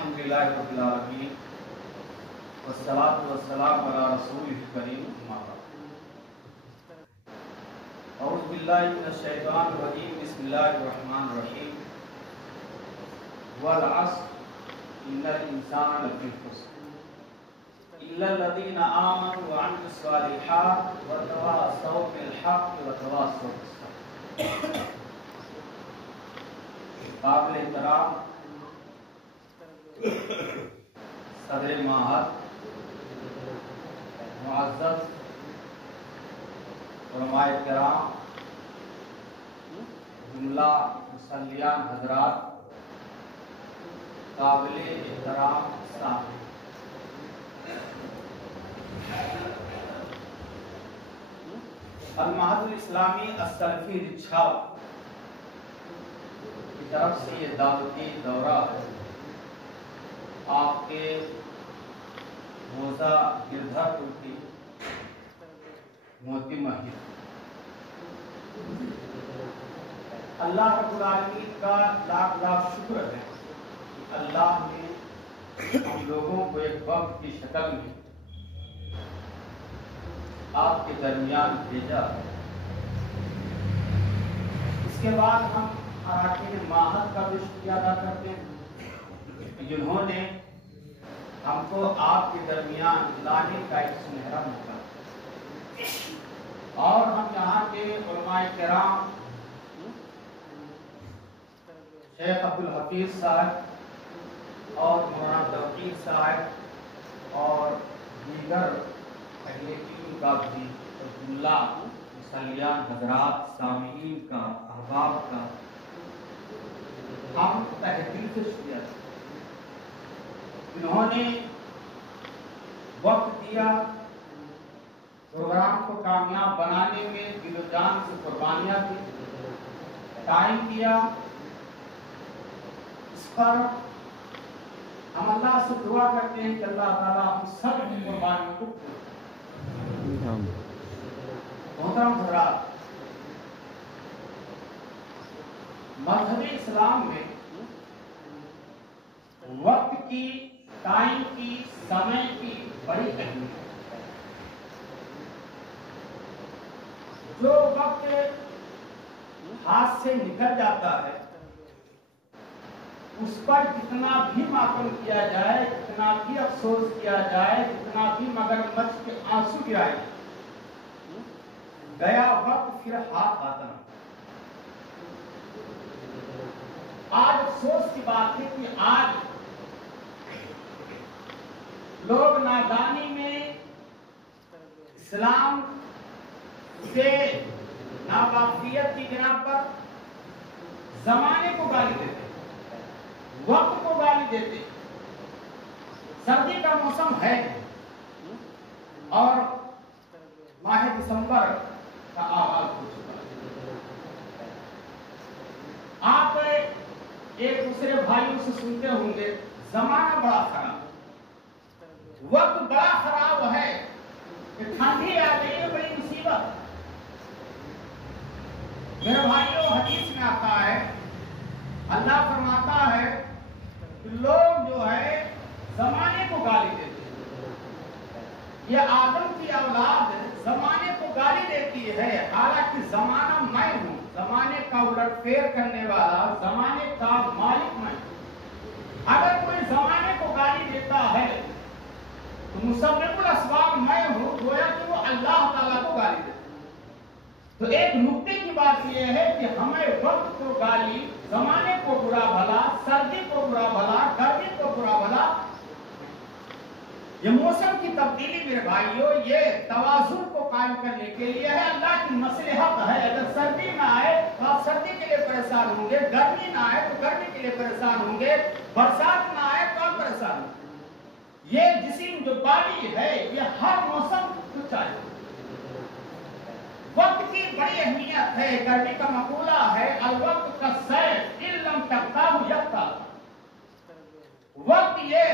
الحمدللہ رب العالمین والصلاة والسلام علی رسولہ الکریم اما بعد اعوذ باللہ من الشیطان الرجیم بسم اللہ الرحمن الرحیم والعصر ان الانسان لفی خسر الا الذین آمنوا وعملوا الصالحات وتواصوا بالحق وتواصوا بالصبر۔ قابل احترام صدر معہد، معزز علماء کرام، جملہ مصلیان حضرات، قابل احترام سامعین، المعہد الاسلامی السلفی رچھاو کی طرف سے یہ دعوتی دورہ ہے آپ کے موزہ گردھا پور کی موتی مسجد۔ اللہ رب العالمین کا لاکھ لاکھ شکر ہے کہ اللہ نے ہم لوگوں کو ایک وقت کی شکل میں آپ کے درمیان بھیجا۔ اس کے بعد ہم اراکین معہد کا بھی شکریہ ادا کرتے ہیں جنہوں نے ہم کو آپ کے درمیان لانے کا ایک سنہرا موقع، اور ہم یہاں کے علماء کرام شیخ عبدالحفیظ صاحب اور مولانا توقیر صاحب اور دیگر اہل علم کا بھی جملہ مصلیان حضرات، سامعین کا، احباب کا ہم تہہ دل سے شکریہ کرتے ہیں۔ انہوں نے وقت دیا، پروگرام کو کامیاب بنانے میں دل و جان سے قربانیاں دی، ٹائم دیا۔ اس پر ہم اللہ سے دعا کرتے ہیں کہ اللہ تعالیٰ ہم سب کی قربانیوں کو محترم حضرات، مذہب اسلام میں وقت کی، ٹائم کی، سمے کی بڑی اہمیت ہے۔ جو وقت ہاتھ سے نکل جاتا ہے اس پر جتنا بھی ماتم کیا جائے، جتنا بھی افسوس کیا جائے، جتنا بھی مگرمچھ کے آنسو گرائے، گیا وقت پھر ہاتھ آتا نہیں۔ آج افسوس کی بات ہے کہ آج لوگ نادانی میں اسلام سے ناواقفیت کی بنا پر زمانے کو گالی دیتے، وقت کو گالی دیتے۔ سردی کا موسم ہے اور ماہ دسمبر کا آغاز ہو چکا ہے۔ آپ ایک دوسرے بھائیوں سے سنتے ہوں گے زمانہ بڑا خراب، وقت بڑا خراب ہے، کہ ٹھنڈی آ گئی ہے بڑی مصیبت۔ میرے بھائیوں، حدیث میں آتا ہے، اللہ فرماتا ہے کہ لوگ جو ہے زمانے کو گالی دیتے ہیں۔ یہ آدم کی اولاد زمانے کو گالی دیتی ہے، حالانکہ زمانہ میں ہوں، زمانے کا الٹ پھیر کرنے والا، زمانے کا مالک میں ہوں۔ اگر کوئی زمانے کو گالی دیتا ہے تو مسبب الاسباب میں ہوں، گویا کہ وہ اللہ تعالیٰ کو گالی دیتا ہے۔ تو ایک نکتے کی بات یہ ہے کہ ہمیں وقت کو گالی، زمانے کو برا بھلا، سردی کو برا بھلا، گرمی کو برا بھلا، یہ موسم کی تبدیلی میرے بھائیوں، یہ توازن کو قائم کرنے کے لیے ہے، اللہ کی مصلحت ہے۔ اگر سردی نہ آئے تو آپ سردی کے لیے پریشان ہوں گے، گرمی نہ آئے تو گرمی کے لیے پریشان ہوں گے، برسات نہ آئے تو آپ پریشان ہوں گے۔ یہ جسم جو باڈی ہے یہ ہر موسم کو چاہیے۔ وقت کی بڑی اہمیت ہے، گرمی کا مقولہ ہے الوقت کا سیف ان لم تقطعہ یقطعک۔ وقت یہ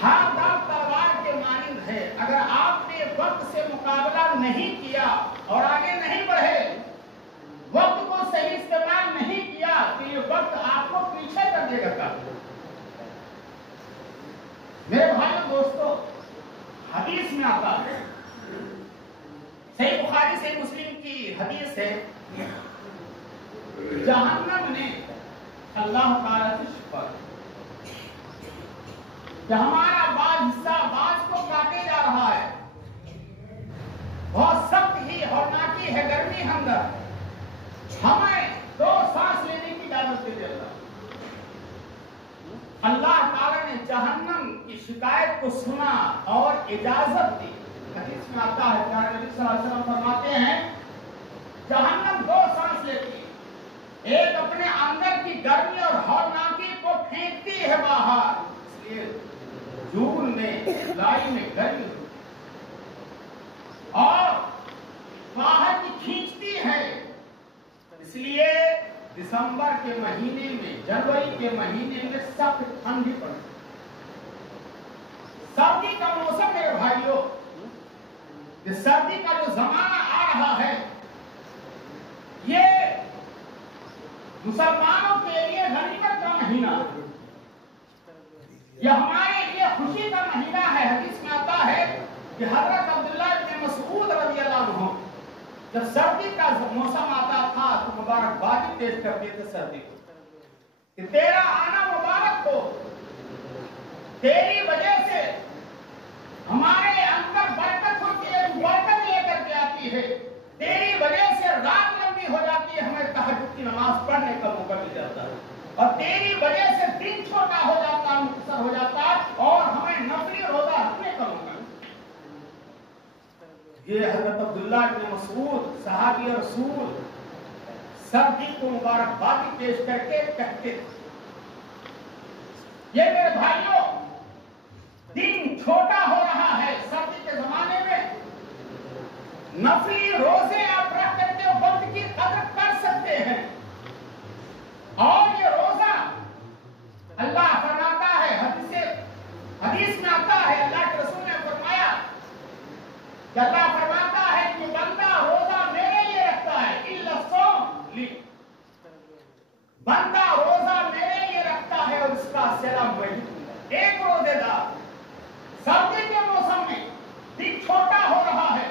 دھاردار تلوار کے مانند ہے، اگر آپ نے وقت سے مقابلہ نہیں کیا اور آگے نہیں بڑھے، وقت کو صحیح استعمال نہیں کیا تو یہ وقت آپ کو پیچھے کر دے گا۔ دوستو حدیث میں آتا ہے، صحیح بخاری صحیح مسلم کی حدیث ہے، جہنم نے اللہ تعالیٰ سے شکوا کہ ہمارا بعض حصہ بعض کو کاٹے جا رہا ہے، بہت سخت ہی ہولناکی ہے گرمی اندر، ہمیں 2 سانس لینے کی اجازت دے دے اللہ تعالیٰ نے جہنم کی شکایت کو سنا اور اجازت دی۔ حدیث میں آتا ہے پیارے نبی صلی اللہ علیہ وسلم فرماتے ہیں جہنم 2 سانس لیتی ہے، ایک اپنے اندر کی گرمی اور ہولناکی کو پھینکتی ہے باہر، اس لیے جون میں جولائی میں گرمی اور باہر کی کھینچتی ہے، اس لیے دسمبر کے مہینے میں جنوری کے مہینے میں سخت ٹھنڈی پڑتی، سردی کا موسم میرے بھائیوں، یہ سردی کا جو زمانہ آ رہا ہے یہ مسلمانوں کے لیے غنیمت کا مہینہ، یہ ہمارے لیے خوشی کا مہینہ ہے۔ حدیث میں آتا ہے کہ حضرت عبداللہ بن مسعود رضی اللہ عنہ جب سردی کا موسم آتا تھا تو مبارکبادی پیش کرتے تھے سردی کو کہ تیرا آنا مبارک ہو، تیری وجہ سے ہمارے اندر برکت ہوتی ہے، برکت لے کر کے آتی ہے، تیری وجہ سے رات لمبی ہو جاتی ہے، ہمیں تہجد کی نماز پڑھنے کا موقع مل جاتا ہے، اور تیری وجہ سے دن چھوٹا ہو جاتا ہے، مختصر ہو جاتا ہے، اور ہمیں نفلی روزہ رکھنے کا موقع ملتا ہے۔ یہ حضرت عبداللہ بن مسعود صحابی رسول سردی کو مبارکبادی پیش کر کے کہتے تھے یہ میرے بھائیوں دن چھوٹا ہو رہا ہے، سردی کے زمانے میں نفلی روزے آپ رکھ کر کے وقت کی قدر کر سکتے ہیں، اور یہ روزہ اللہ فرماتا ہے، حدیث میں آتا ہے، اللہ کے رسول نے فرمایا کہ اللہ فرماتا ہے کہ بندہ روزہ میرے لیے رکھتا ہے، الا الصوم لی، بندہ روزہ میرے لیے رکھتا ہے اور اس کا صلہ میں ہی دوں گا۔ ایک روزے دار سردی کے موسم میں دن چھوٹا ہو رہا ہے،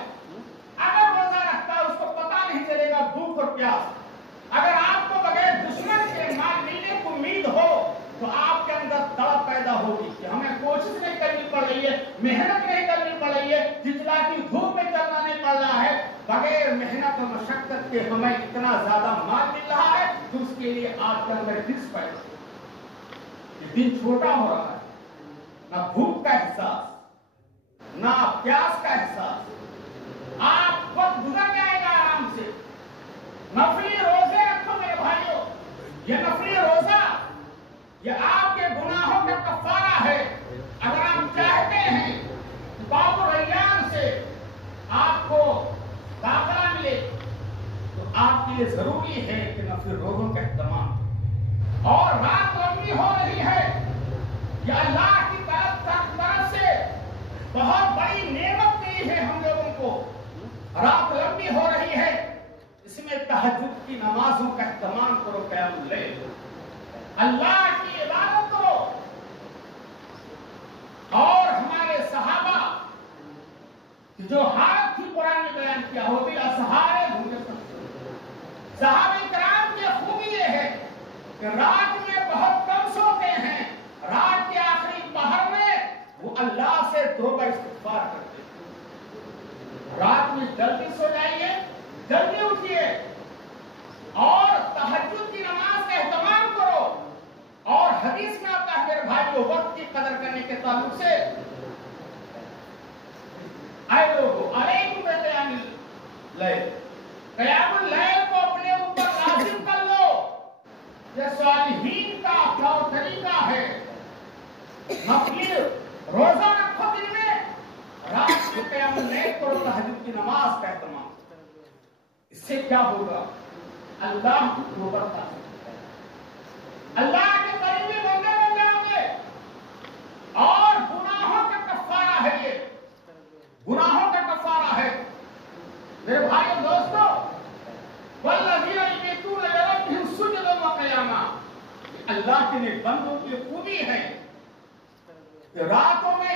اگر روزہ رکھتا ہے اس کو پتہ نہیں چلے گا بھوک اور پیاس، اگر آپ کو بغیر دشمن کے مال ملنے کی امید ہو تو آپ کے اندر تڑپ پیدا ہوگی کہ ہمیں کوشش نہیں کرنی پڑ رہی ہے، محنت نہیں کرنی پڑ رہی ہے، جتنا کی دھوپ میں چلنا نہیں پڑ رہا ہے، بغیر محنت اور مشقت کے ہمیں اتنا زیادہ مال مل رہا ہے تو اس کے لیے آپ کے اندر رزق پیدا ہوگی۔ یہ دن چھوٹا ہو رہا ہے، نہ بھوک کا احساس نہ پیاس کا احساس، آپ وقت گزر جائے گا آرام سے۔ نفلی روزے رکھو میرے بھائیوں، یہ نفلی روزہ یہ آپ کے گناہوں کا کفارہ ہے۔ اگر آپ چاہتے ہیں باب الریان سے آپ کو داخلہ ملے تو آپ کے لیے ضروری ہے کہ نفلی روزوں کا اہتمام، اور رات لمبی ہو رہی ہے، یہ اللہ کی طرف سے بہت بڑی نعمت دی ہے ہم لوگوں کو، رات لمبی ہو رہی ہے، اس میں تہجد کی نمازوں کا اہتمام کرو، قیام اللیل، اللہ کی عبادت کرو۔ اور ہمارے صحابہ کی جو حالت تھی قرآن نے بیان کیا، وہ بھی اسحارے بھوکے صحابہ کرام کی خوبی یہ ہے کہ رات میں بہت کم سوتے ہیں، رات کے آخری پہر میں وہ اللہ سے توبہ استغفار کرتے ہیں۔ رات میں جلدی سو جائیے، جلدی اٹھیے اور تہجد کی نماز کا اہتمام کرو۔ اور حدیث میں آتا ہے میرے بھائیوں وقت کی قدر کرنے کے تعلق سے، اے لوگو علیکم بقیام اللیل، قیام اللیل کو اپنے اوپر لازم کر لو، یہ صالحین کا اپنا طریقہ ہے۔ نفلی روزہ رکھو دن میں، رات کو قیام اللیل کرو، تہجد کی نماز کا اہتمام۔ اس سے کیا ہوگا؟ اللہ کی قربت حاصل، اللہ کے قریبی بندے بن جاؤ گے، اور گناہوں کا کفارہ ہے، یہ گناہوں کا کفارہ ہے میرے بھائی دوستو۔ والذین یبیتون لربہم سجدا وقیاما، اللہ کے نیک بندوں کی خوبی ہے کہ راتوں میں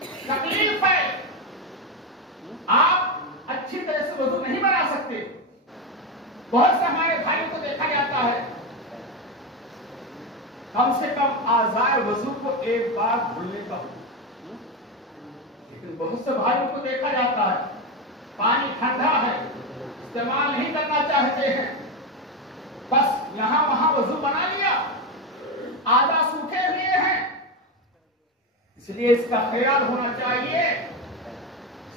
تکلیف ہے، آپ اچھی طرح سے وضو نہیں بنا سکتے. بہت سے ہمارے بھائیوں کو دیکھا جاتا ہے کم سے کم اعضائے وضو کو ایک بار دھلنے کا ہو، لیکن بہت سے بھائیوں کو دیکھا جاتا ہے پانی ٹھنڈا ہے استعمال نہیں کرنا چاہتے ہیں، بس یہاں وہاں وضو بنا لیا، آدھا سوکھے ہوئے ہیں. اس لیے اس کا خیال ہونا چاہیے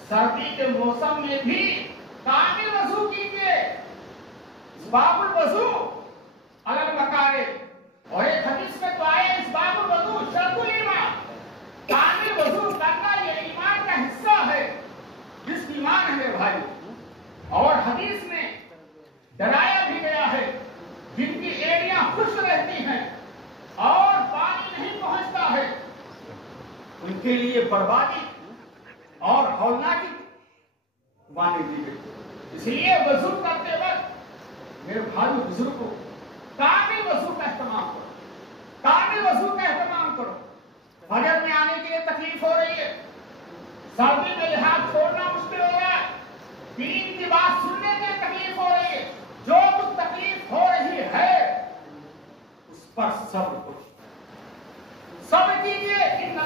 سردی کے موسم میں بھی کامل وضو کیجیے، اسباغ الوضو علی المکارہ. اور ایک حدیث میں تو آئے اسباغ الوضو شرط الایمان، کامل وضو کرنا یہ ایمان کا حصہ ہے، جس ایمان ہے بھائی. اور حدیث میں ڈرایا بھی گیا ہے جن کی ایڑیاں خشک رہتی ہیں اور پانی نہیں پہنچتا ہے ان کے لیے بربادی اور ہولناکی وعدے دی گئی. اس لیے وضو کرتے وقت میرے بھائی بزرگوں کامل وضو کا اہتمام کرو، کامل وضو کا اہتمام کرو. فجر میں آنے کے لیے تکلیف ہو رہی ہے، سردی میں لحاظ چھوڑنا مشکل ہو رہا ہے، دین کی بات سننے کے لیے تکلیف ہو رہی ہے، جو کچھ تکلیف ہو رہی ہے اس پر صبر کرو، صبر کیجیے. ان